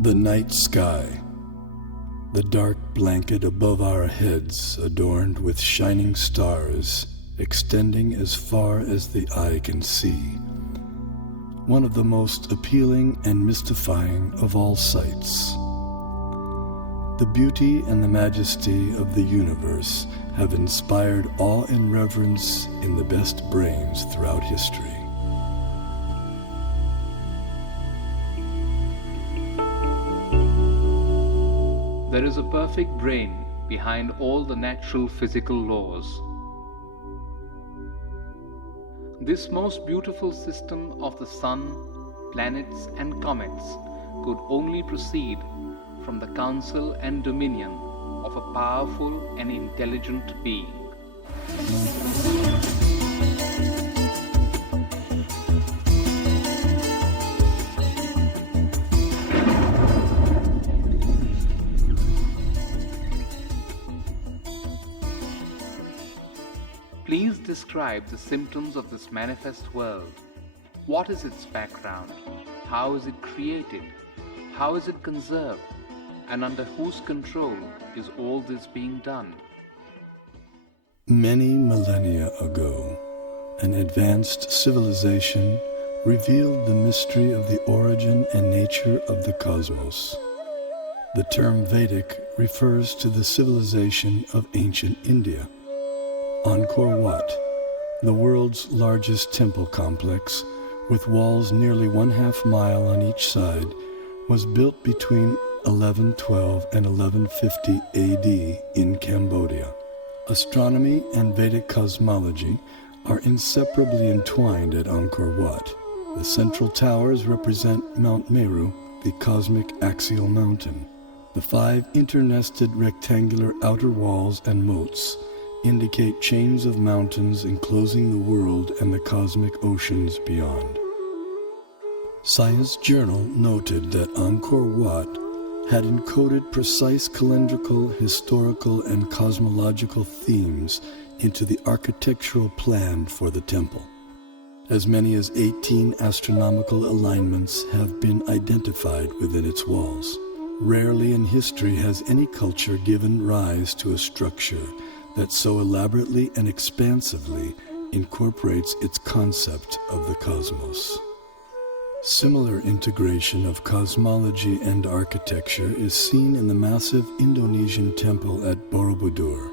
The night sky, the dark blanket above our heads adorned with shining stars extending as far as the eye can see. One of the most appealing and mystifying of all sights. The beauty and the majesty of the universe have inspired awe and reverence in the best brains throughout history. There is a perfect brain behind all the natural physical laws. This most beautiful system of the sun, planets and comets could only proceed from the counsel and dominion of a powerful and intelligent being. Please describe the symptoms of this manifest world. What is its background? How is it created? How is it conserved? And under whose control is all this being done? Many millennia ago, an advanced civilization revealed the mystery of the origin and nature of the cosmos. The term Vedic refers to the civilization of ancient India. Angkor Wat, the world's largest temple complex, with walls nearly 1/2 mile on each side, was built between 1112 and 1150 AD in Cambodia. Astronomy and Vedic cosmology are inseparably entwined at Angkor Wat. The central towers represent Mount Meru, the cosmic axial mountain. The 5 internested rectangular outer walls and moats indicate chains of mountains enclosing the world and the cosmic oceans beyond. Science Journal noted that Angkor Wat had encoded precise calendrical, historical, and cosmological themes into the architectural plan for the temple. As many as 18 astronomical alignments have been identified within its walls. Rarely in history has any culture given rise to a structure that so elaborately and expansively incorporates its concept of the cosmos. Similar integration of cosmology and architecture is seen in the massive Indonesian temple at Borobudur.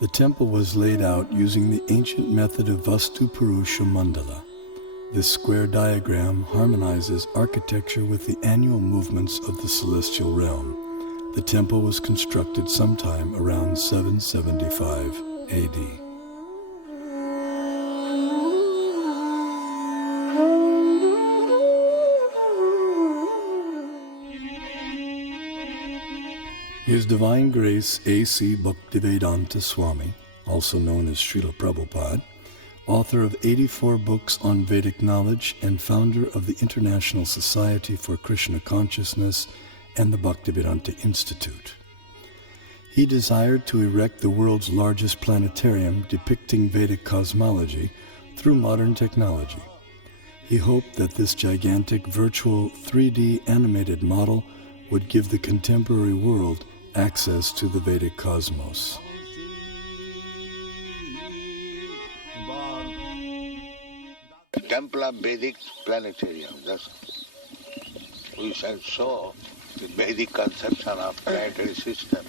The temple was laid out using the ancient method of Vastu Purusha Mandala. This square diagram harmonizes architecture with the annual movements of the celestial realm. The temple was constructed sometime around 775 AD. His Divine Grace A.C. Bhaktivedanta Swami, also known as Srila Prabhupada, author of 84 books on Vedic knowledge and founder of the International Society for Krishna Consciousness and the Bhaktivedanta Institute. He desired to erect the world's largest planetarium depicting Vedic cosmology through modern technology. He hoped that this gigantic virtual 3D animated model would give the contemporary world access to the Vedic cosmos. The Temple of Vedic Planetarium, we shall show the Vedic conception of planetary system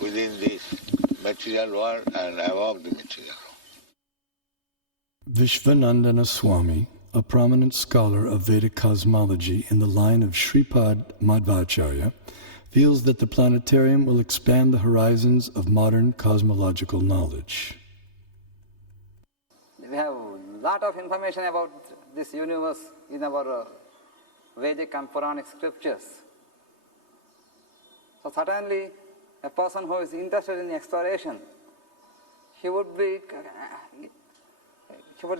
within this material world and above the material world. Vishvanandana Swami, a prominent scholar of Vedic cosmology in the line of Sripad Madhvacharya, feels that the planetarium will expand the horizons of modern cosmological knowledge. We have a lot of information about this universe in our Vedic and Puranic scriptures. So certainly, a person who is interested in exploration, he would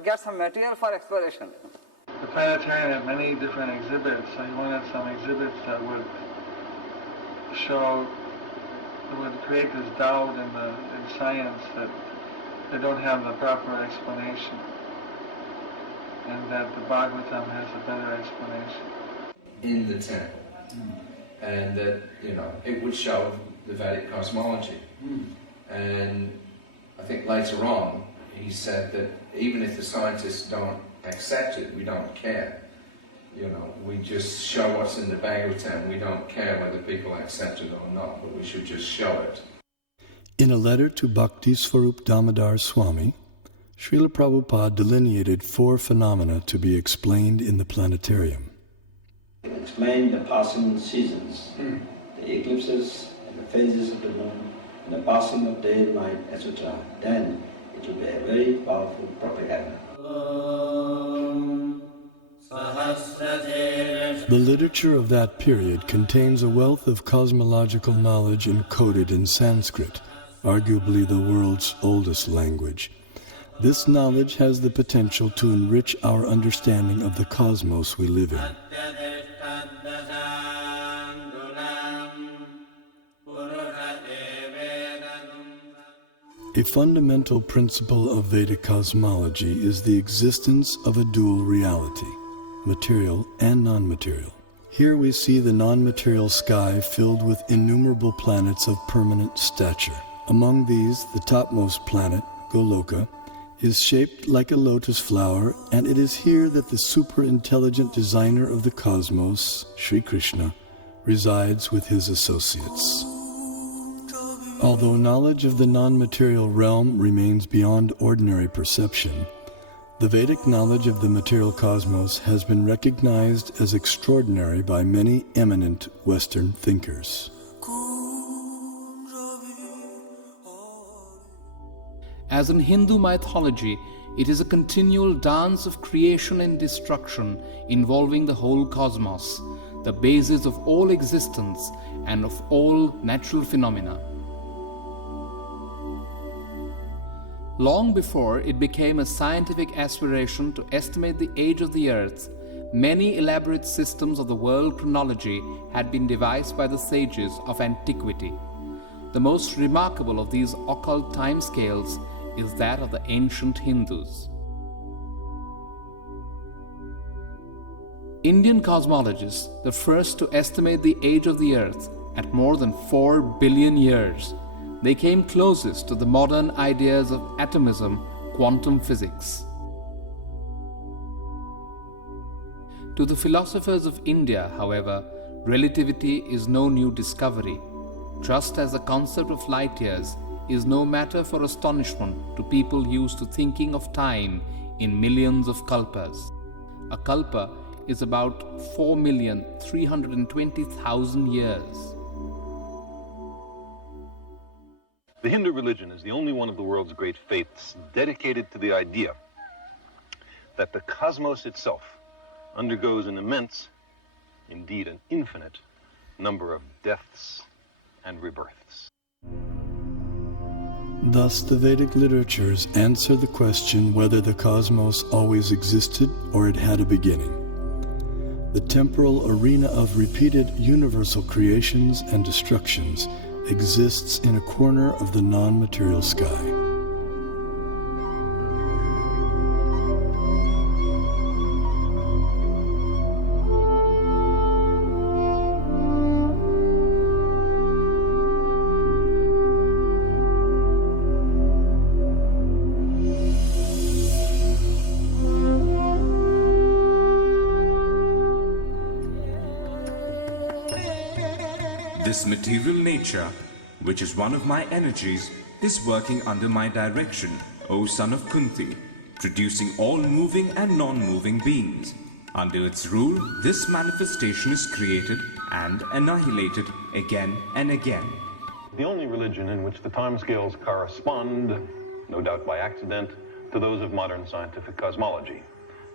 get some material for exploration. The planetarium had many different exhibits, so you wanted some exhibits that would create this doubt in science that they don't have the proper explanation, and that the Bhagavatam has a better explanation. In the temple, and that, it would show the Vedic cosmology. And I think later on, he said that even if the scientists don't accept it, we don't care. We just show what's in the Bhagavatam. We don't care whether people accept it or not, but we should just show it. In a letter to Bhakti Swarup Damodar Swami, Srila Prabhupada delineated 4 phenomena to be explained in the planetarium. Explain the passing seasons, the eclipses and the phases of the moon, and the passing of day and night, etc. Then it will be a very powerful propaganda. The literature of that period contains a wealth of cosmological knowledge encoded in Sanskrit, arguably the world's oldest language. This knowledge has the potential to enrich our understanding of the cosmos we live in. A fundamental principle of Vedic cosmology is the existence of a dual reality, material and non-material. Here we see the non-material sky filled with innumerable planets of permanent stature. Among these, the topmost planet, Goloka, is shaped like a lotus flower, and it is here that the super-intelligent designer of the cosmos, Sri Krishna, resides with his associates. Although knowledge of the non-material realm remains beyond ordinary perception, the Vedic knowledge of the material cosmos has been recognized as extraordinary by many eminent Western thinkers. As in Hindu mythology, it is a continual dance of creation and destruction involving the whole cosmos, the basis of all existence and of all natural phenomena. Long before it became a scientific aspiration to estimate the age of the earth, many elaborate systems of the world chronology had been devised by the sages of antiquity. The most remarkable of these occult timescales is that of the ancient Hindus. Indian cosmologists, the first to estimate the age of the earth at more than 4 billion years, they came closest to the modern ideas of atomism, quantum physics. To the philosophers of India, however, relativity is no new discovery, just as the concept of light years is no matter for astonishment to people used to thinking of time in millions of kalpas. A kalpa is about 4,320,000 years. The Hindu religion is the only one of the world's great faiths dedicated to the idea that the cosmos itself undergoes an immense, indeed an infinite, number of deaths and rebirths. Thus, the Vedic literatures answer the question whether the cosmos always existed or it had a beginning. The temporal arena of repeated universal creations and destructions exists in a corner of the non-material sky. This material nature, which is one of my energies, is working under my direction, O son of Kunti, producing all moving and non-moving beings. Under its rule, this manifestation is created and annihilated again and again. The only religion in which the timescales correspond, no doubt by accident, to those of modern scientific cosmology.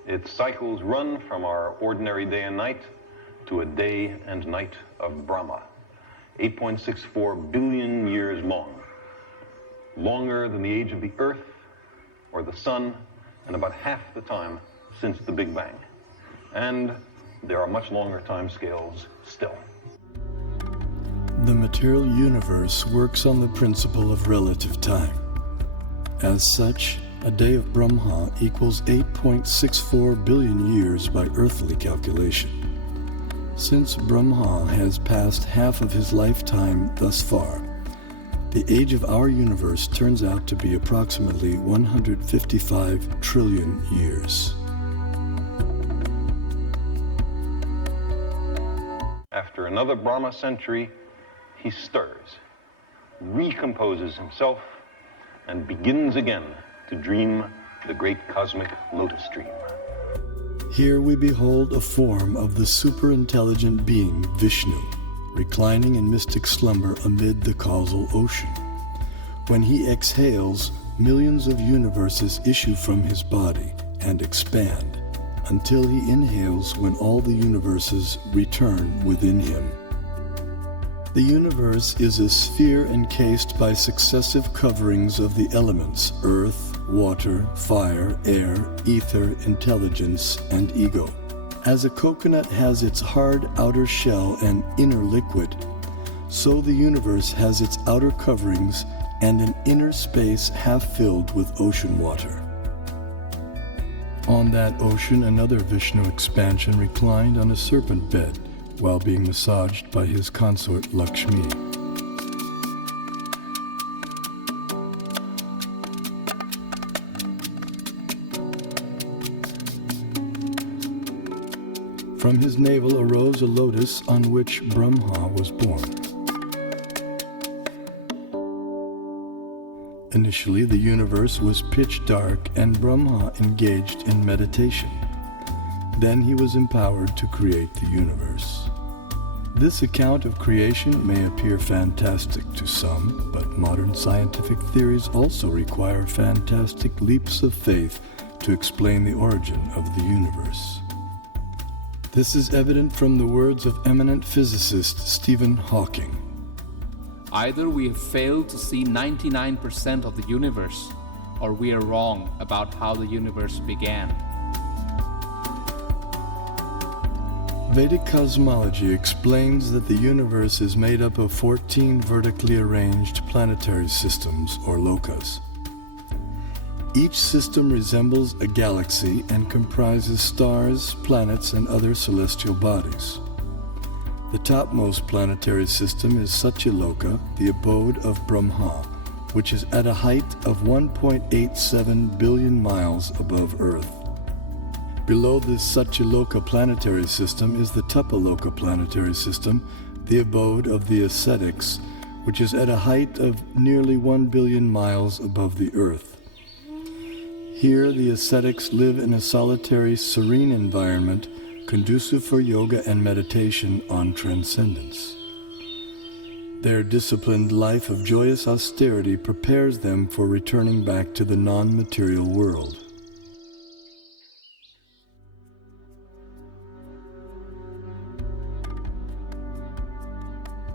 Its cycles run from our ordinary day and night to a day and night of Brahma. 8.64 billion years long, longer than the age of the Earth or the Sun, and about half the time since the Big Bang. And there are much longer time scales still. The material universe works on the principle of relative time. As such, a day of Brahma equals 8.64 billion years by earthly calculation. Since Brahma has passed half of his lifetime thus far, the age of our universe turns out to be approximately 155 trillion years. After another Brahma century, he stirs, recomposes himself, and begins again to dream the great cosmic lotus dream. Here we behold a form of the superintelligent being Vishnu, reclining in mystic slumber amid the causal ocean. When he exhales, millions of universes issue from his body and expand, until he inhales when all the universes return within him. The universe is a sphere encased by successive coverings of the elements earth, water, fire, air, ether, intelligence, and ego. As a coconut has its hard outer shell and inner liquid, so the universe has its outer coverings and an inner space half filled with ocean water. On that ocean, another Vishnu expansion reclined on a serpent bed while being massaged by his consort Lakshmi. From his navel arose a lotus on which Brahma was born. Initially, the universe was pitch dark and Brahma engaged in meditation. Then he was empowered to create the universe. This account of creation may appear fantastic to some, but modern scientific theories also require fantastic leaps of faith to explain the origin of the universe. This is evident from the words of eminent physicist Stephen Hawking. Either we have failed to see 99% of the universe, or we are wrong about how the universe began. Vedic cosmology explains that the universe is made up of 14 vertically arranged planetary systems, or lokas. Each system resembles a galaxy and comprises stars, planets, and other celestial bodies. The topmost planetary system is Satyaloka, the abode of Brahma, which is at a height of 1.87 billion miles above Earth. Below this Satyaloka planetary system is the Tapaloka planetary system, the abode of the ascetics, which is at a height of nearly 1 billion miles above the Earth. Here, the ascetics live in a solitary, serene environment conducive for yoga and meditation on transcendence. Their disciplined life of joyous austerity prepares them for returning back to the non-material world.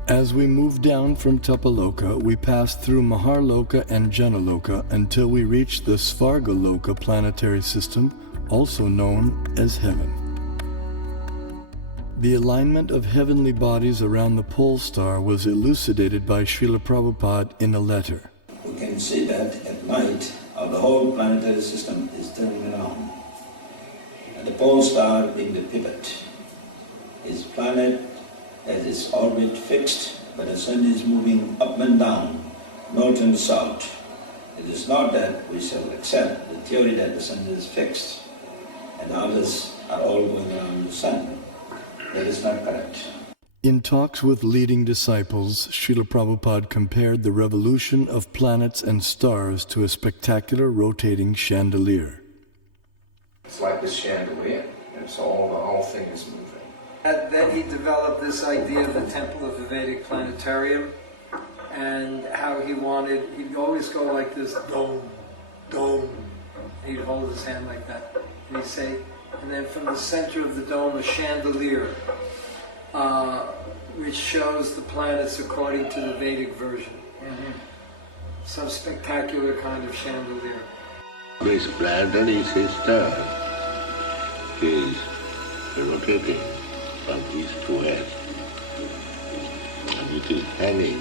As we move down from Tapaloka, we pass through Maharloka and Janaloka until we reach the Svargaloka planetary system, also known as heaven. The alignment of heavenly bodies around the pole star was elucidated by Srila Prabhupada in a letter. We can see that at night the whole planetary system is turning around. And the pole star being the pivot. His planet has its orbit fixed, but the sun is moving up and down, north and south. It is not that we shall accept the theory that the sun is fixed and others are all going around the sun. That is not correct. In talks with leading disciples, Srila Prabhupada compared the revolution of planets and stars to a spectacular rotating chandelier. It's like this chandelier, and so the whole thing is moving. Then he developed this idea of the temple of the Vedic Planetarium, and how he'd always go like this, dome, dome. He'd hold his hand like that, and he'd say, and then from the center of the dome, a chandelier, which shows the planets according to the Vedic version. Some spectacular kind of chandelier. This planetary system is rotating from east to west, and it is hanging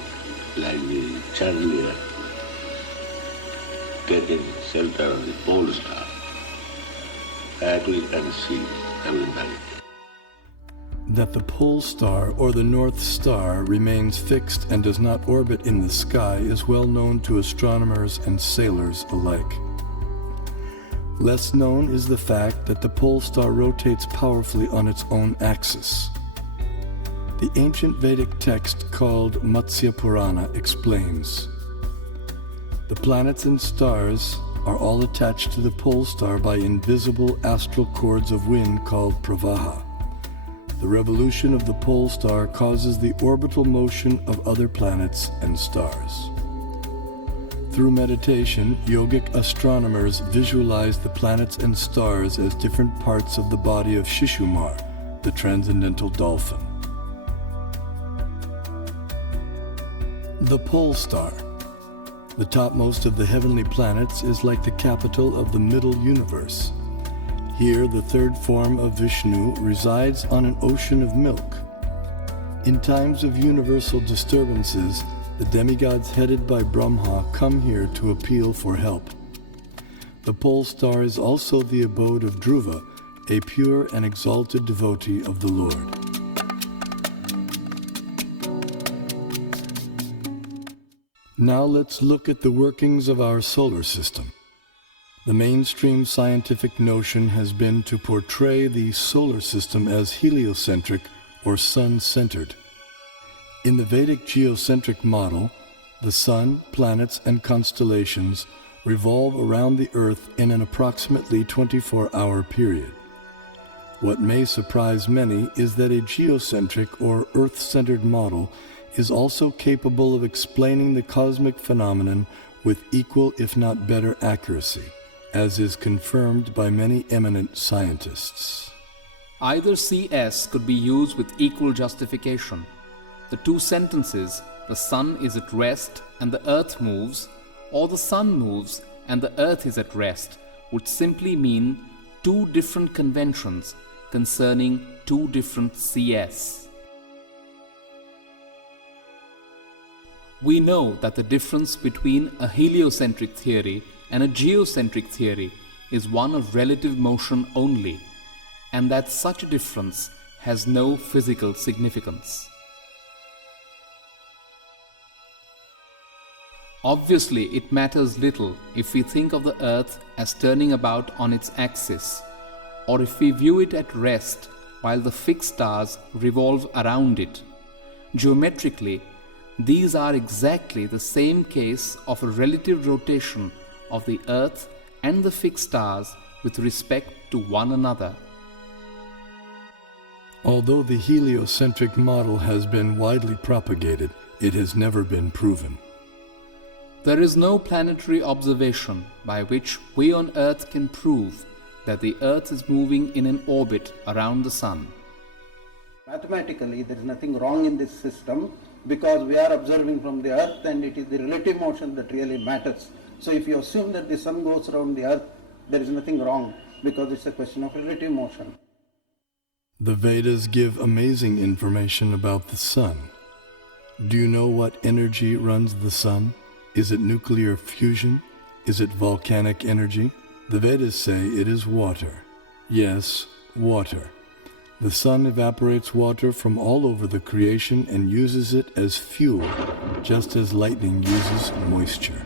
like the chandelier, taking shelter of the pole star. That we can see every night. That the pole star or the North Star remains fixed and does not orbit in the sky is well known to astronomers and sailors alike. Less known is the fact that the pole star rotates powerfully on its own axis. The ancient Vedic text called Matsya Purana explains, "The planets and stars are all attached to the pole star by invisible astral cords of wind called pravaha. The revolution of the pole star causes the orbital motion of other planets and stars." Through meditation, yogic astronomers visualize the planets and stars as different parts of the body of Shishumar, the transcendental dolphin. The pole star, the topmost of the heavenly planets, is like the capital of the middle universe. Here, the third form of Vishnu resides on an ocean of milk. In times of universal disturbances, the demigods headed by Brahma come here to appeal for help. The pole star is also the abode of Dhruva, a pure and exalted devotee of the Lord. Now let's look at the workings of our solar system. The mainstream scientific notion has been to portray the solar system as heliocentric or sun-centered. In the Vedic geocentric model, the sun, planets, and constellations revolve around the Earth in an approximately 24-hour period. What may surprise many is that a geocentric or Earth-centered model is also capable of explaining the cosmic phenomenon with equal, if not better, accuracy, as is confirmed by many eminent scientists. Either CS could be used with equal justification. The two sentences, "the sun is at rest and the earth moves," or "the sun moves and the earth is at rest," would simply mean two different conventions concerning two different CS. We know that the difference between a heliocentric theory and a geocentric theory is one of relative motion only, and that such a difference has no physical significance. Obviously, it matters little if we think of the earth as turning about on its axis, or if we view it at rest while the fixed stars revolve around it. Geometrically, these are exactly the same case of a relative rotation of the earth and the fixed stars with respect to one another. Although the heliocentric model has been widely propagated, it has never been proven. There is no planetary observation by which we on Earth can prove that the Earth is moving in an orbit around the Sun. Mathematically, there is nothing wrong in this system because we are observing from the Earth and it is the relative motion that really matters. So if you assume that the Sun goes around the Earth, there is nothing wrong because it's a question of relative motion. The Vedas give amazing information about the Sun. Do you know what energy runs the Sun? Is it nuclear fusion? Is it volcanic energy? The Vedas say it is water. Yes, water. The Sun evaporates water from all over the creation and uses it as fuel, just as lightning uses moisture.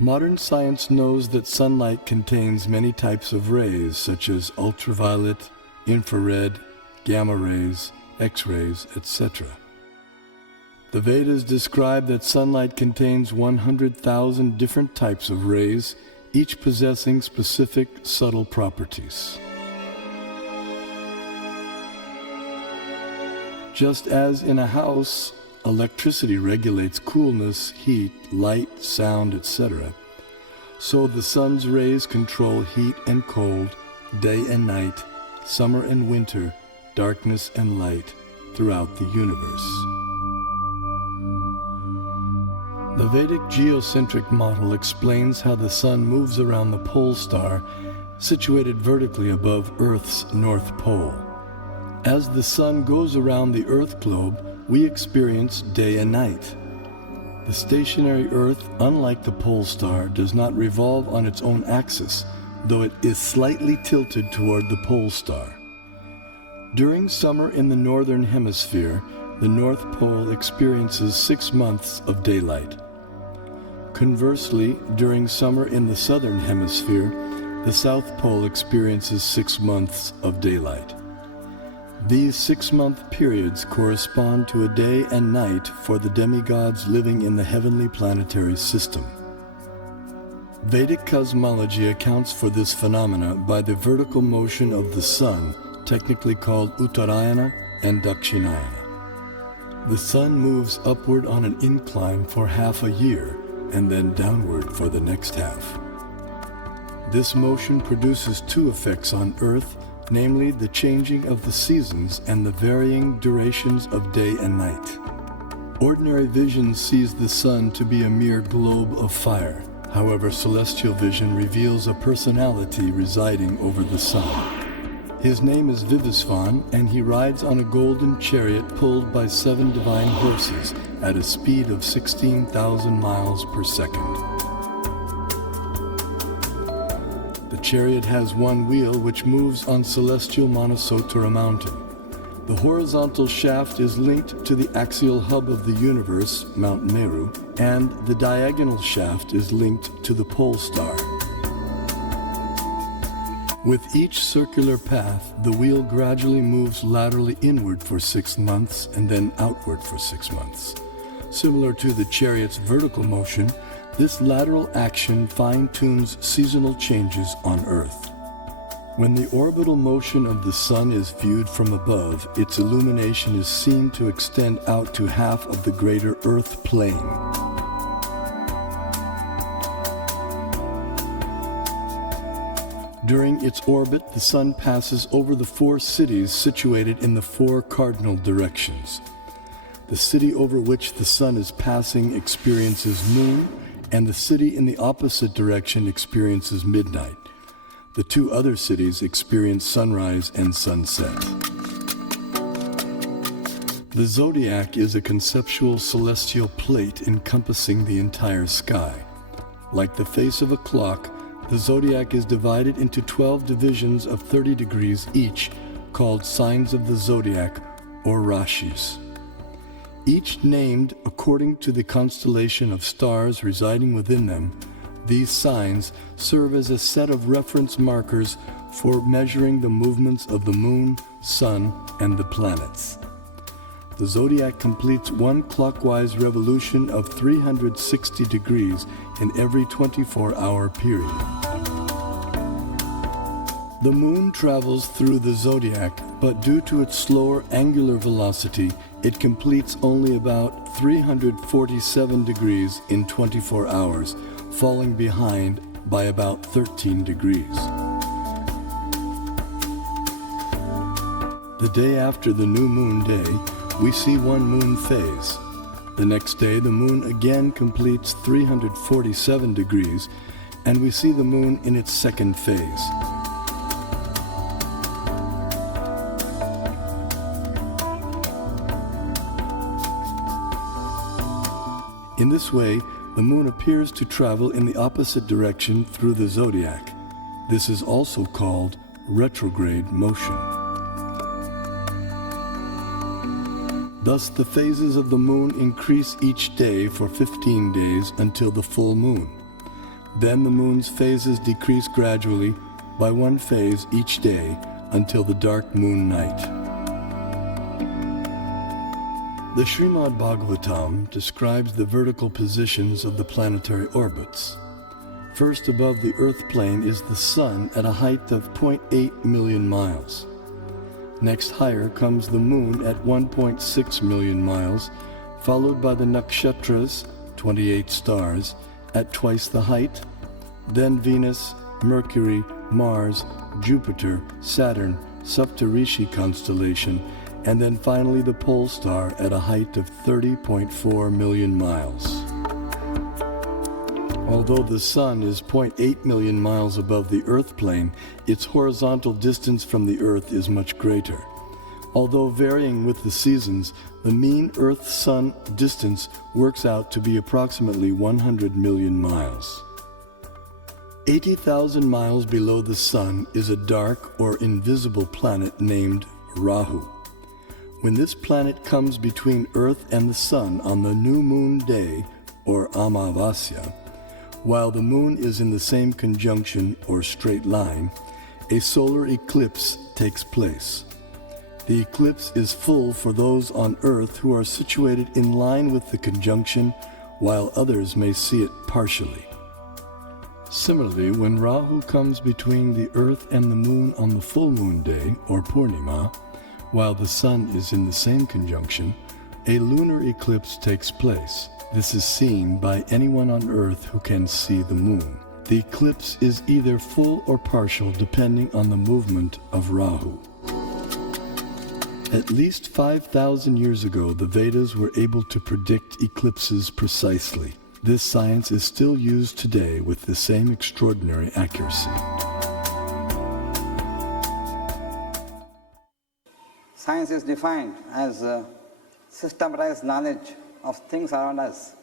Modern science knows that sunlight contains many types of rays, such as ultraviolet, infrared, gamma rays, X-rays, etc. The Vedas describe that sunlight contains 100,000 different types of rays, each possessing specific subtle properties. Just as in a house, electricity regulates coolness, heat, light, sound, etc., so the sun's rays control heat and cold, day and night, summer and winter, darkness and light throughout the universe. The Vedic geocentric model explains how the Sun moves around the pole star situated vertically above Earth's North Pole. As the Sun goes around the Earth globe, we experience day and night. The stationary Earth, unlike the pole star, does not revolve on its own axis, though it is slightly tilted toward the pole star. During summer in the northern hemisphere, the North Pole experiences 6 months of daylight. Conversely, during summer in the southern hemisphere, the South Pole experiences 6 months of daylight. These 6-month periods correspond to a day and night for the demigods living in the heavenly planetary system. Vedic cosmology accounts for this phenomena by the vertical motion of the sun, technically called Uttarayana and Dakshinayana. The sun moves upward on an incline for half a year and then downward for the next half. This motion produces 2 effects on Earth, namely the changing of the seasons and the varying durations of day and night. Ordinary vision sees the sun to be a mere globe of fire. However, celestial vision reveals a personality residing over the sun. His name is Vivasvan, and he rides on a golden chariot pulled by 7 divine horses at a speed of 16,000 miles per second. The chariot has 1 wheel which moves on celestial Manasottara mountain. The horizontal shaft is linked to the axial hub of the universe, Mount Meru, and the diagonal shaft is linked to the pole star. With each circular path, the wheel gradually moves laterally inward for 6 months and then outward for 6 months. Similar to the chariot's vertical motion, this lateral action fine-tunes seasonal changes on Earth. When the orbital motion of the sun is viewed from above, its illumination is seen to extend out to half of the greater Earth plane. During its orbit, the sun passes over the 4 cities situated in the 4 cardinal directions. The city over which the sun is passing experiences noon, and the city in the opposite direction experiences midnight. The 2 other cities experience sunrise and sunset. The zodiac is a conceptual celestial plate encompassing the entire sky. Like the face of a clock, the zodiac is divided into 12 divisions of 30 degrees each, called signs of the zodiac, or rashis. Each named according to the constellation of stars residing within them. These signs serve as a set of reference markers for measuring the movements of the moon, sun, and the planets. The zodiac completes 1 clockwise revolution of 360 degrees in every 24-hour period. The moon travels through the zodiac, but due to its slower angular velocity, it completes only about 347 degrees in 24 hours, falling behind by about 13 degrees. The day after the new moon day, we see 1 moon phase. The next day, the moon again completes 347 degrees, and we see the moon in its 2nd phase. In this way, the moon appears to travel in the opposite direction through the zodiac. This is also called retrograde motion. Thus, the phases of the moon increase each day for 15 days until the full moon. Then the moon's phases decrease gradually by 1 phase each day until the dark moon night. The Srimad-Bhagavatam describes the vertical positions of the planetary orbits. First above the Earth plane is the Sun at a height of 0.8 million miles. Next higher comes the Moon at 1.6 million miles, followed by the Nakshatras, 28 stars, at twice the height, then Venus, Mercury, Mars, Jupiter, Saturn, Saptarishi constellation, and then finally the pole star at a height of 30.4 million miles. Although the Sun is 0.8 million miles above the Earth plane, its horizontal distance from the Earth is much greater. Although varying with the seasons, the mean Earth-Sun distance works out to be approximately 100 million miles. 80,000 miles below the Sun is a dark or invisible planet named Rahu. When this planet comes between Earth and the Sun on the new moon day, or Amavasya, while the moon is in the same conjunction or straight line, a solar eclipse takes place. The eclipse is full for those on Earth who are situated in line with the conjunction, while others may see it partially. Similarly, when Rahu comes between the Earth and the moon on the full moon day, or Purnima, while the Sun is in the same conjunction, a lunar eclipse takes place. This is seen by anyone on Earth who can see the moon. The eclipse is either full or partial depending on the movement of Rahu. At least 5,000 years ago, the Vedas were able to predict eclipses precisely. This science is still used today with the same extraordinary accuracy. Science is defined as systematized knowledge of things around us.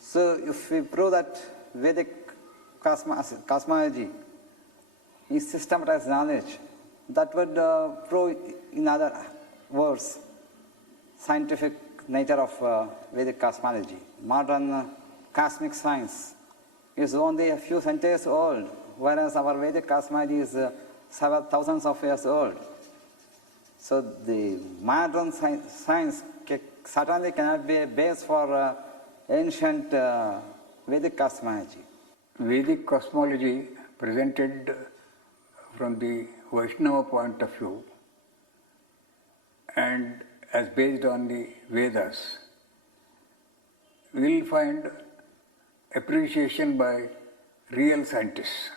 So if we prove that Vedic cosmology is systematized knowledge, that would prove, in other words, scientific nature of Vedic cosmology. Modern cosmic science is only a few centuries old, whereas our Vedic cosmology is several thousands of years old. So the modern science certainly cannot be a base for ancient Vedic cosmology. Vedic cosmology presented from the Vaishnava point of view and as based on the Vedas, we will find appreciation by real scientists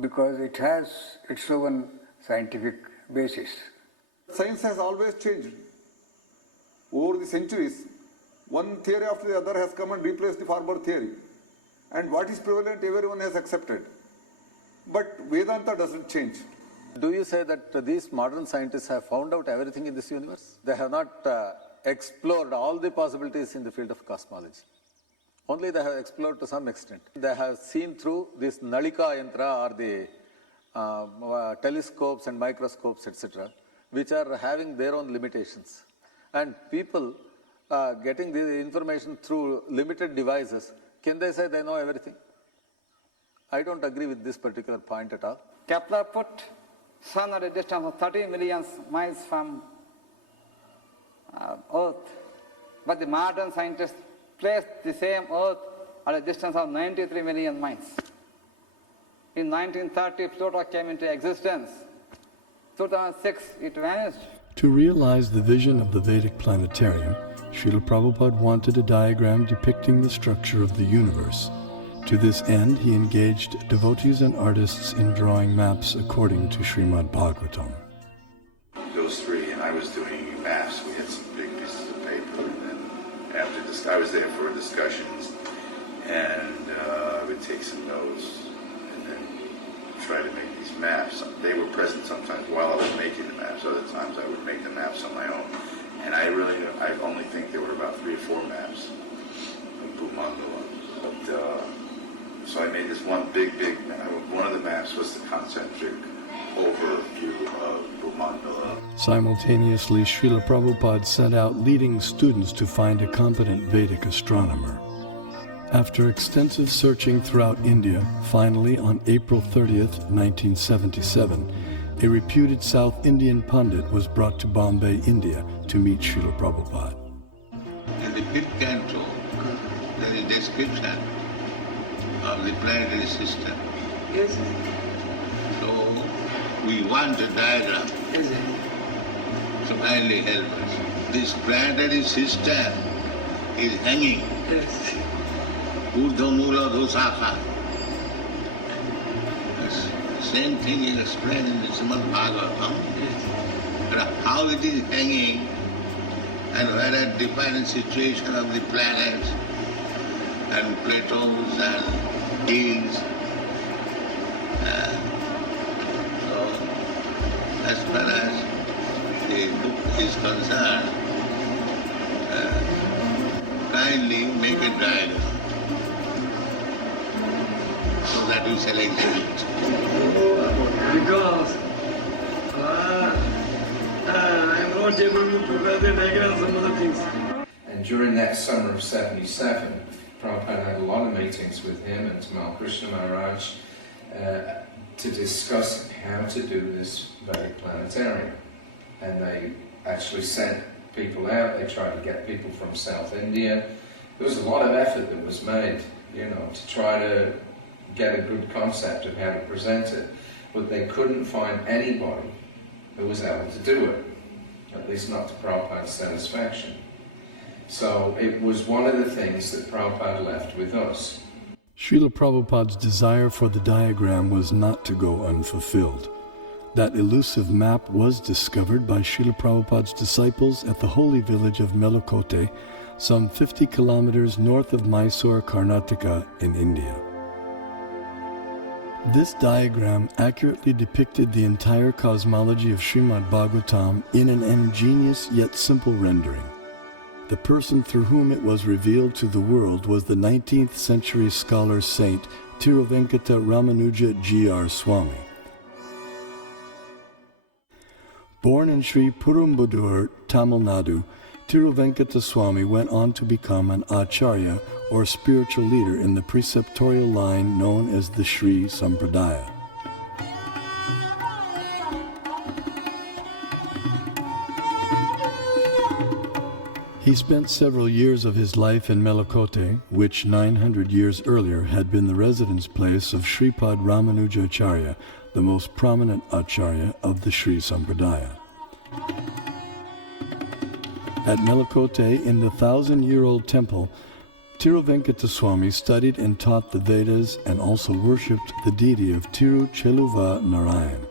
because it has its own scientific basis. Science has always changed. Over the centuries, one theory after the other has come and replaced the former theory. And what is prevalent, everyone has accepted. But Vedanta doesn't change. Do you say that these modern scientists have found out everything in this universe? They have not explored all the possibilities in the field of cosmology. Only they have explored to some extent. They have seen through this Nalika Yantra or the telescopes and microscopes, etc., which are having their own limitations. And people getting the information through limited devices, can they say they know everything? I don't agree with this particular point at all. Kepler put Sun at a distance of 30 million miles from Earth, but the modern scientists placed the same Earth at a distance of 93 million miles. In 1930, Pluto came into existence. 2006, it vanished. To realize the vision of the Vedic Planetarium, Srila Prabhupada wanted a diagram depicting the structure of the universe. To this end, he engaged devotees and artists in drawing maps according to Srimad-Bhagavatam. Those three, and I was doing maps. We had some big pieces of paper, and then after this, I was there for discussions, and I would take some notes, and then try to make these maps. They were present sometimes while I was making the maps. Other times I would make the maps on my own. And I only think there were about 3 or 4 maps of Bhumandala. But, so I made this one big map. One of the maps was the concentric overview of Bhumandala. Simultaneously, Srila Prabhupada sent out leading students to find a competent Vedic astronomer. After extensive searching throughout India, finally on April 30th, 1977, a reputed South Indian pundit was brought to Bombay, India to meet Srila Prabhupada. In the 5th canto, there is a description of the planetary system. Yes. So we want a diagram. Yes. So kindly help us. This planetary system is hanging. Yes. Urdhva Dosaka. The same thing is explained in the Srimad-Bhagavatam. But how it is hanging and where at different situation of the planets and plateaus and hills. So as far as the book is concerned, kindly make a diagram so that we shall exhibit. Because And during that summer of 77, Prabhupada had a lot of meetings with him and Tamal Krishna Maharaj to discuss how to do this Vedic Planetarium. And they actually sent people out, they tried to get people from South India. There was a lot of effort that was made, to try to get a good concept of how to present it. But they couldn't find anybody who was able to do it, at least not to Prabhupada's satisfaction. So it was one of the things that Prabhupada left with us. Srila Prabhupada's desire for the diagram was not to go unfulfilled. That elusive map was discovered by Srila Prabhupada's disciples at the holy village of Melukote, some 50 kilometers north of Mysore, Karnataka in India. This diagram accurately depicted the entire cosmology of Srimad-Bhagavatam in an ingenious yet simple rendering. The person through whom it was revealed to the world was the 19th century scholar saint Tiruvenkata Ramanuja G.R. Swami. Born in Sri Perumbudur, Tamil Nadu, Tiruvenkata Swami went on to become an acharya or spiritual leader in the preceptorial line known as the Sri Sampradaya. He spent several years of his life in Melukote, which 900 years earlier had been the residence place of Sripad Ramanujacharya, the most prominent acharya of the Sri Sampradaya. At Melukote, in the 1,000-year-old temple, Tiruvenkata Swami studied and taught the Vedas and also worshipped the deity of Tirucheluva Narayan.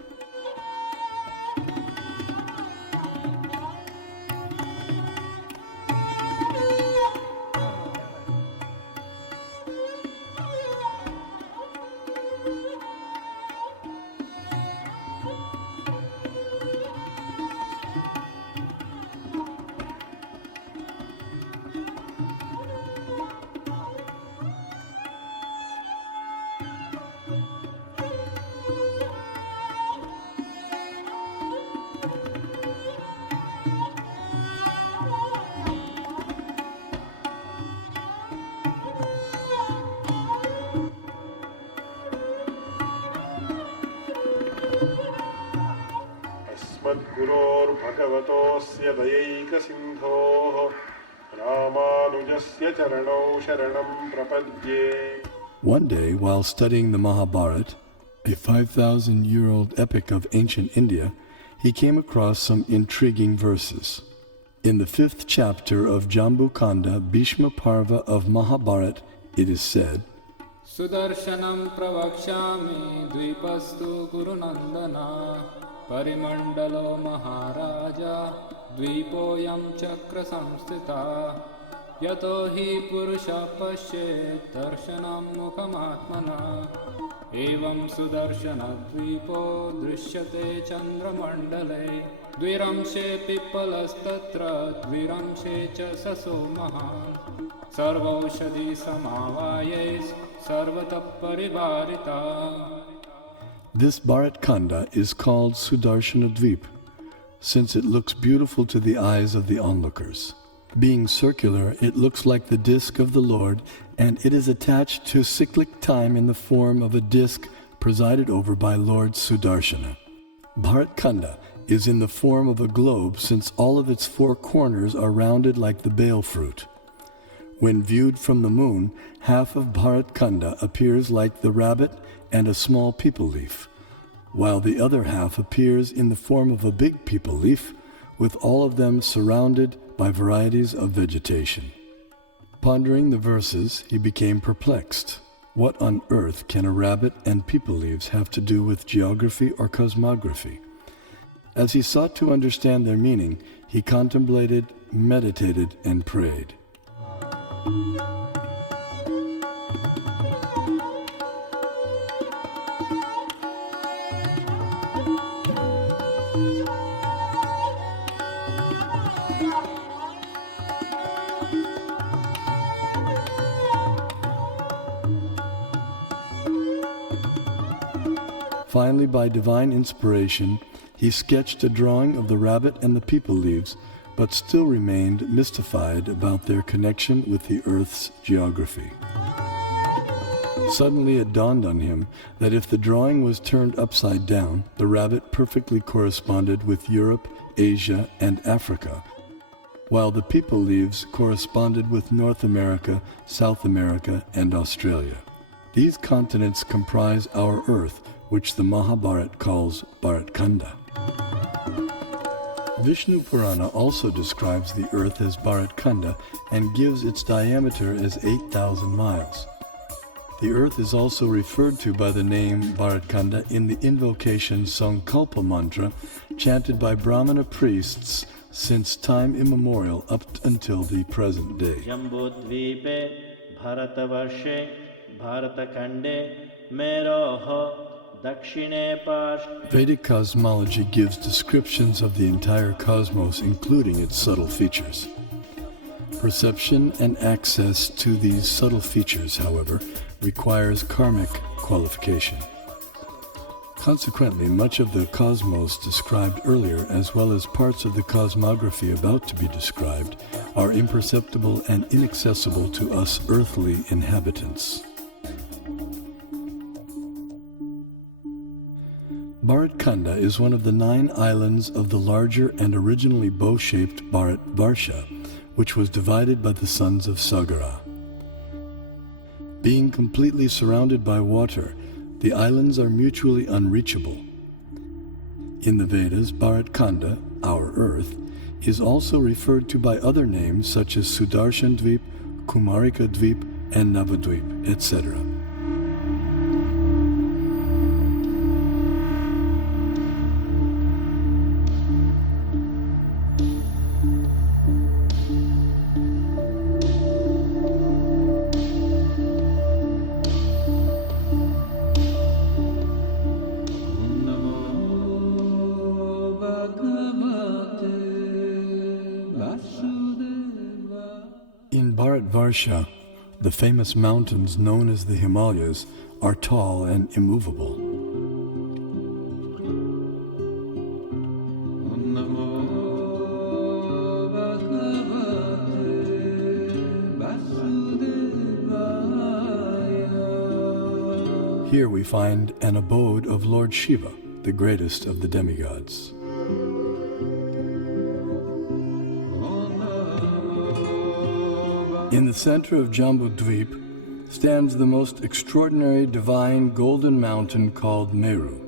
Bhagavatoस्य dayaikas-sindhoः Ramanujasya charanau sharanam prapadye. One day, while studying the Mahabharata, a 5,000-year-old epic of ancient India, he came across some intriguing verses. In the 5th chapter of Jambu-Kanda, Bhishma Parva of Mahabharata, it is said, Sudarshanam pravakshami dvipastu gurunandana Parimandalo Maharaja Dvipoyam Chakra Samstita Yato hi Purusha Pashet Darshanam Mukhamatmana Evam Sudarshana Dvipo Drishyate Chandramandale Dviramshe Pipalastatra Dviramshe Cha Saso Mahan Sarvaushadhi Samavayes Sarvata Parivarita. This Bharat Khanda is called Sudarshana Dvip, since it looks beautiful to the eyes of the onlookers. Being circular, it looks like the disk of the Lord, and it is attached to cyclic time in the form of a disk presided over by Lord Sudarshana. Bharat Khanda is in the form of a globe, since all of its 4 corners are rounded like the bale fruit. When viewed from the moon, half of Bharat Khanda appears like the rabbit and a small peepal leaf, while the other half appears in the form of a big peepal leaf, with all of them surrounded by varieties of vegetation. Pondering the verses, he became perplexed. What on earth can a rabbit and peepal leaves have to do with geography or cosmography? As he sought to understand their meaning, he contemplated, meditated, and prayed. Finally, by divine inspiration, He sketched a drawing of the rabbit and the people leaves, but still remained mystified about their connection with the Earth's geography. Suddenly it dawned on him that if the drawing was turned upside down, the rabbit perfectly corresponded with Europe, Asia, and Africa, while the people leaves corresponded with North America, South America, and Australia. These continents comprise our Earth, which the Mahabharata calls Bharatkanda. Vishnu Purana also describes the Earth as Bharatkanda and gives its diameter as 8,000 miles. The Earth is also referred to by the name Bharatkanda in the invocation Sankalpa mantra chanted by Brahmana priests since time immemorial up until the present day. Jambudvipe Bharatavarshe Bharatakande Meroho Dakshine Pash. Vedic cosmology gives descriptions of the entire cosmos, including its subtle features. Perception and access to these subtle features, however, requires karmic qualification. Consequently, much of the cosmos described earlier, as well as parts of the cosmography about to be described, are imperceptible and inaccessible to us earthly inhabitants. Bharatkanda is one of the 9 islands of the larger and originally bow-shaped Bharatvarsha, which was divided by the sons of Sagara. Being completely surrounded by water, the islands are mutually unreachable. In the Vedas, Bharatkanda, our Earth, is also referred to by other names such as Sudarshan Dvip, Kumarika Dvip, and Navadvip, etc. In Bharatvarsha, the famous mountains known as the Himalayas are tall and immovable. Here we find an abode of Lord Shiva, the greatest of the demigods. In the center of Jambudvip stands the most extraordinary divine golden mountain called Meru.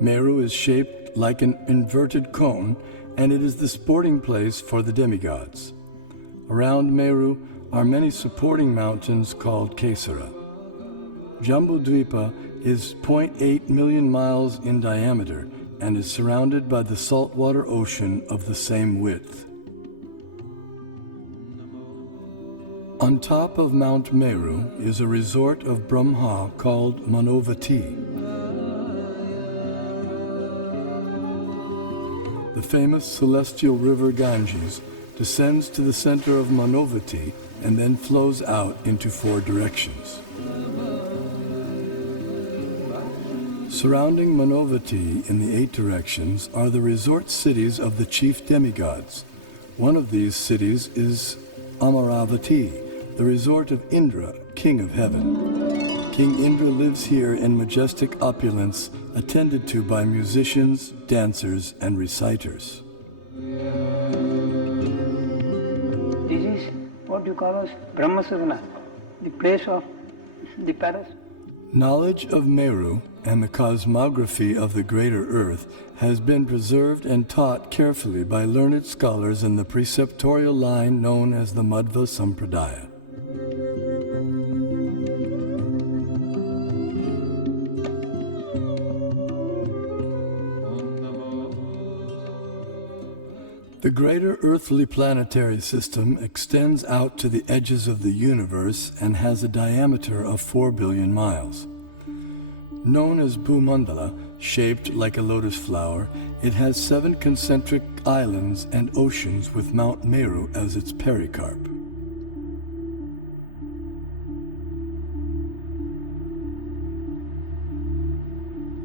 Meru is shaped like an inverted cone, and it is the sporting place for the demigods. Around Meru are many supporting mountains called Kesara. Jambudvipa is 0.8 million miles in diameter and is surrounded by the saltwater ocean of the same width. On top of Mount Meru is a resort of Brahma called Manavati. The famous celestial river Ganges descends to the center of Manavati and then flows out into 4 directions. Surrounding Manavati in the 8 directions are the resort cities of the chief demigods. One of these cities is Amaravati, the resort of Indra, king of heaven. King Indra lives here in majestic opulence, attended to by musicians, dancers, and reciters. This is what you call as Brahmasarana, the place of the palace. Knowledge of Meru and the cosmography of the greater Earth has been preserved and taught carefully by learned scholars in the preceptorial line known as the Madhva Sampradaya. The greater earthly planetary system extends out to the edges of the universe and has a diameter of 4 billion miles. Known as Bhumandala, shaped like a lotus flower, it has 7 concentric islands and oceans with Mount Meru as its pericarp.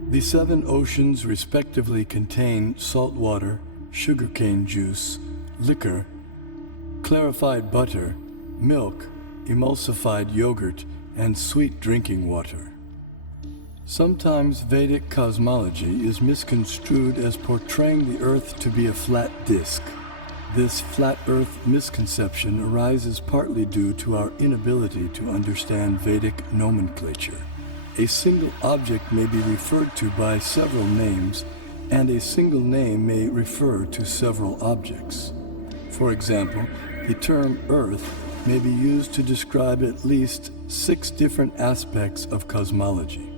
The 7 oceans respectively contain salt water, sugarcane juice, liquor, clarified butter, milk, emulsified yogurt, and sweet drinking water. Sometimes Vedic cosmology is misconstrued as portraying the earth to be a flat disk. This flat earth misconception arises partly due to our inability to understand Vedic nomenclature. A single object may be referred to by several names, and a single name may refer to several objects. For example, the term earth may be used to describe at least 6 different aspects of cosmology.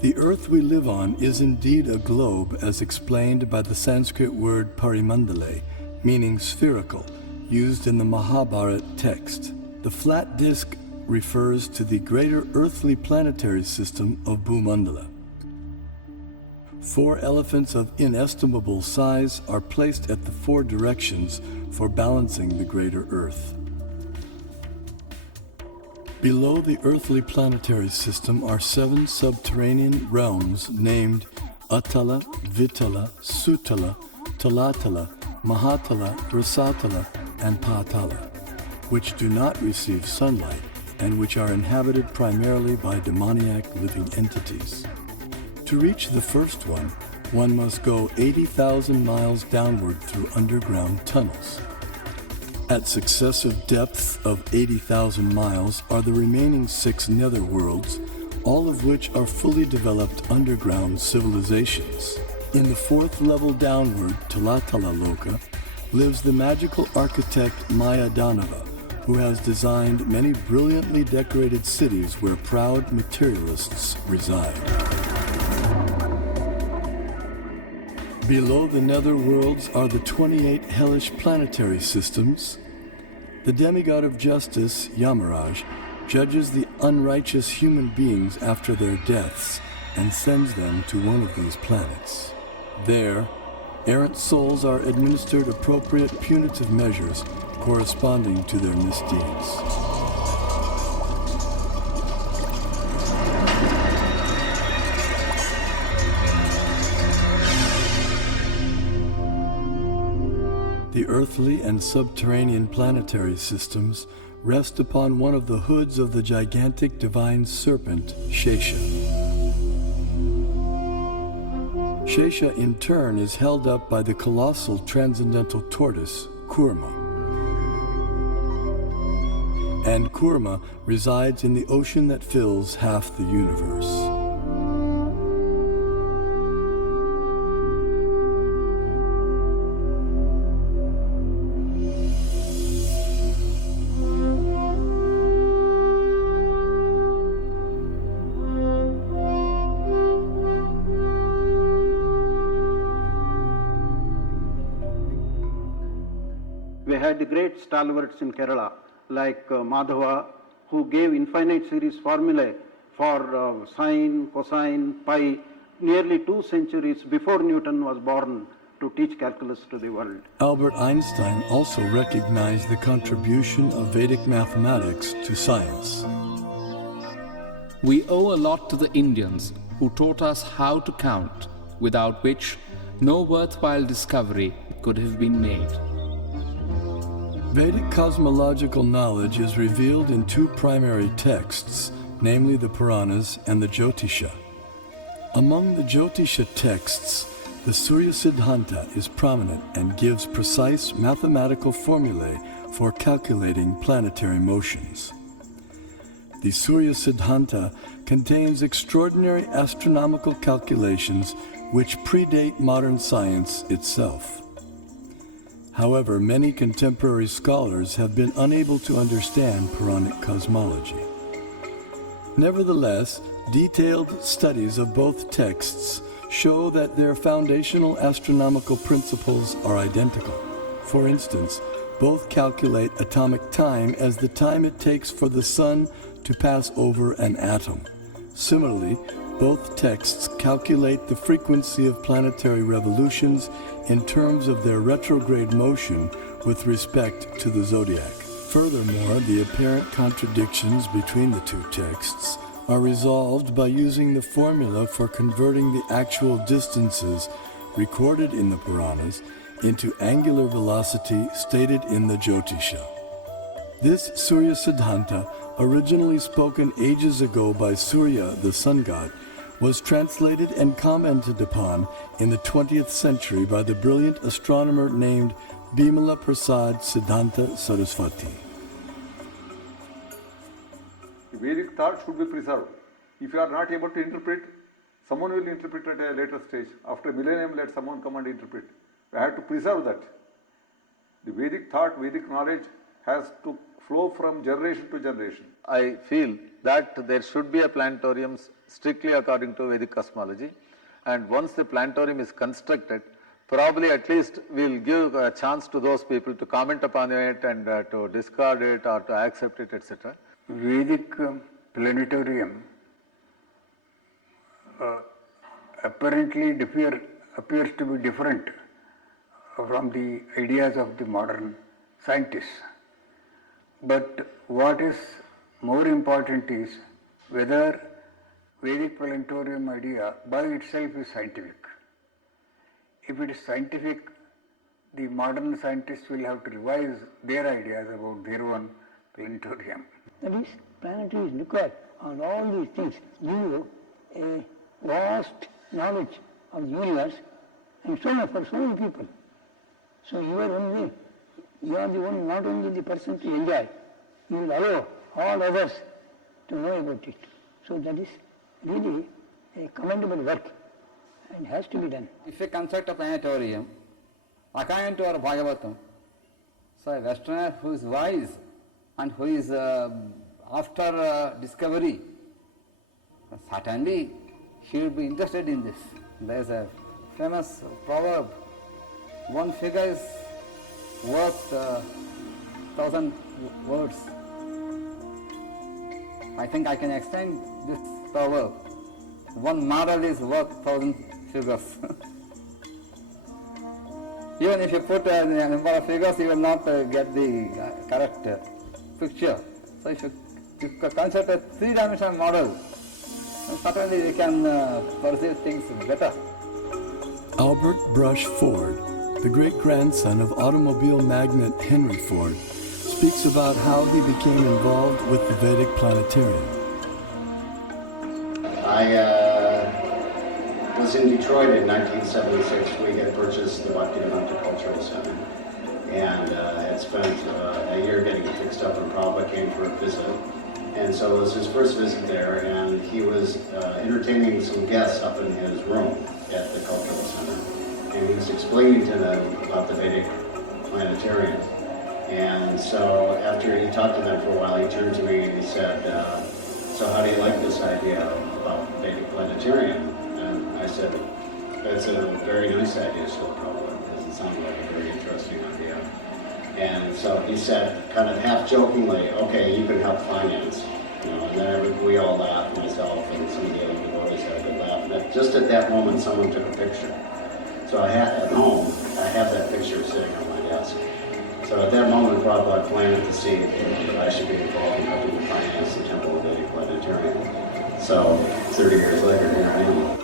The earth we live on is indeed a globe as explained by the Sanskrit word parimandale, meaning spherical, used in the Mahabharata text. The flat disk refers to the greater earthly planetary system of Bhumandala. 4 elephants of inestimable size are placed at the 4 directions for balancing the greater earth. Below the earthly planetary system are 7 subterranean realms named Atala, Vitala, Sutala, Talatala, Mahatala, Rasatala, and Patala, which do not receive sunlight and which are inhabited primarily by demoniac living entities. To reach the first one must go 80,000 miles downward through underground tunnels. At successive depths of 80,000 miles are the remaining 6 netherworlds, all of which are fully developed underground civilizations. In the 4th level downward, Talatala Loka, lives the magical architect Mayadhanava, who has designed many brilliantly decorated cities where proud materialists reside. Below the netherworlds are the 28 hellish planetary systems. The demigod of justice, Yamaraj, judges the unrighteous human beings after their deaths and sends them to one of these planets. There, errant souls are administered appropriate punitive measures corresponding to their misdeeds. The earthly and subterranean planetary systems rest upon one of the hoods of the gigantic divine serpent, Shesha. Shesha in turn is held up by the colossal transcendental tortoise, Kurma. And Kurma resides in the ocean that fills half the universe. We had the great stalwarts in Kerala, like Madhava, who gave infinite series formulae for sine, cosine, pi, nearly 2 centuries before Newton was born to teach calculus to the world. Albert Einstein also recognized the contribution of Vedic mathematics to science. We owe a lot to the Indians who taught us how to count, without which no worthwhile discovery could have been made. Vedic cosmological knowledge is revealed in 2 primary texts, namely the Puranas and the Jyotisha. Among the Jyotisha texts, the Surya Siddhanta is prominent and gives precise mathematical formulae for calculating planetary motions. The Surya Siddhanta contains extraordinary astronomical calculations which predate modern science itself. However, many contemporary scholars have been unable to understand Puranic cosmology. Nevertheless, detailed studies of both texts show that their foundational astronomical principles are identical. For instance, both calculate atomic time as the time it takes for the sun to pass over an atom. Similarly, both texts calculate the frequency of planetary revolutions in terms of their retrograde motion with respect to the zodiac. Furthermore, the apparent contradictions between the 2 texts are resolved by using the formula for converting the actual distances recorded in the Puranas into angular velocity stated in the Jyotisha. This Surya Siddhanta, originally spoken ages ago by Surya, the sun god, was translated and commented upon in the 20th century by the brilliant astronomer named Bimala Prasad Siddhanta Saraswati. Vedic thought should be preserved. If you are not able to interpret, someone will interpret at a later stage. After a millennium, let someone come and interpret. We have to preserve that. The Vedic thought, Vedic knowledge has to flow from generation to generation. I feel that there should be a planetarium strictly according to Vedic cosmology, and once the planetarium is constructed, probably at least we will give a chance to those people to comment upon it and to discard it or to accept it, etc. Vedic planetarium apparently appears to be different from the ideas of the modern scientists. But what is more important is whether Vedic planetarium idea by itself is scientific. If it is scientific, the modern scientists will have to revise their ideas about their own planetarium. That is, planetary is required, and all these things give you a vast knowledge of the universe, and so on for so many people. So you are the one, not only the person to enjoy, you will allow all others to know about it. So that is really a commendable work and has to be done. If you construct a planetarium, according to our Bhagavatam, so a Westerner who is wise and who is after discovery, certainly he will be interested in this. There is a famous proverb, one figure is worth 1,000 words. I think I can extend this proverb. One model is worth 1,000 figures. Even if you put a number of figures, you will not get the correct picture. So if you consider a three-dimensional model, certainly we can perceive things better. Albert Brush Ford, the great-grandson of automobile magnate Henry Ford, speaks about how he became involved with the Vedic Planetarium. I was in Detroit in 1976. We had purchased the Bhaktivedanta Cultural Center and had spent a year getting it fixed up, and Prabhupada came for a visit. And so it was his first visit there, and he was entertaining some guests up in his room at the Cultural Center. And he was explaining to them about the Vedic Planetarium. And so after he talked to them for a while, he turned to me and he said, so how do you like this idea about the Vedic Planetarium? And I said, it's a very nice idea, Srila Prabhupada, because it sounded like a very interesting idea. And so he said, kind of half jokingly, okay, you can help finance. And then we all laughed, myself and some of the other devotees had a good laugh. And just at that moment, someone took a picture. So at home, I have that picture sitting on my desk. So at that moment, Prabhupada planted the seed that I should be involved in helping to finance the Temple of Vedic Planetarium. So 30 years later, here I am.